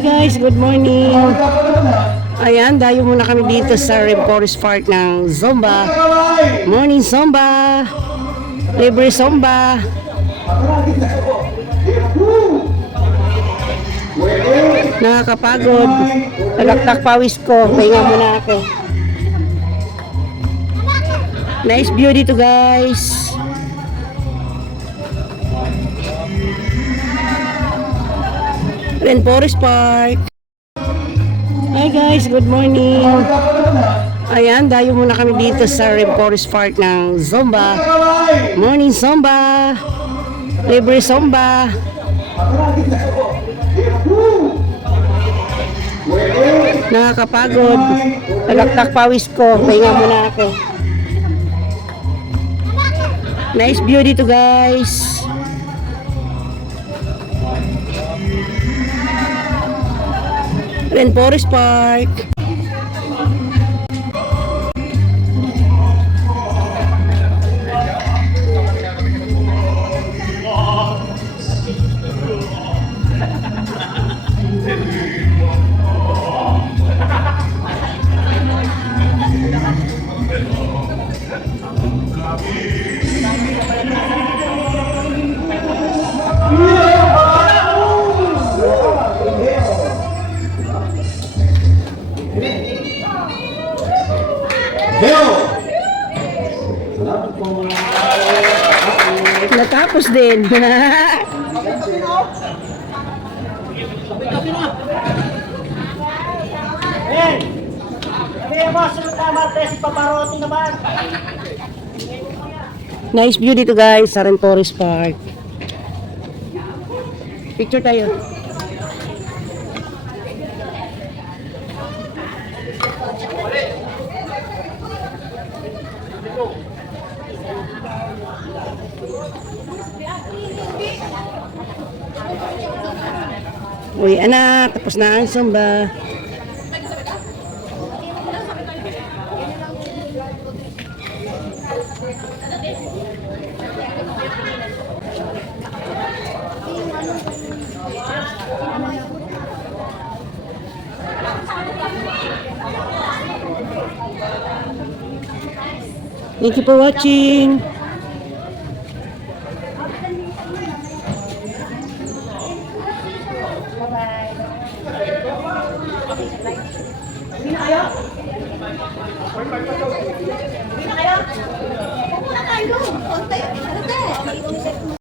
Hi guys, good morning. Ayan, dayo muna kami dito sa Forest Park ng Zumba. Morning Zumba. Libre Zumba. Nakakapagod. Talaktak pawis ko. Pahinga muna ako. Nice view dito guys. Forest Park. Hi guys, good morning. Ayan, dayo muna kami dito sa Forest Park ng Zumba. Morning Zumba. Libre Zumba. Nakakapagod. Talaktak pawis ko. Pahinga muna ako. Nice view dito guys. Forest Park. Natapos din. Nice view dito guys sa Forest Park. Picture tayo. Uy anak, tapos na ang Zumba. Thank you for watching.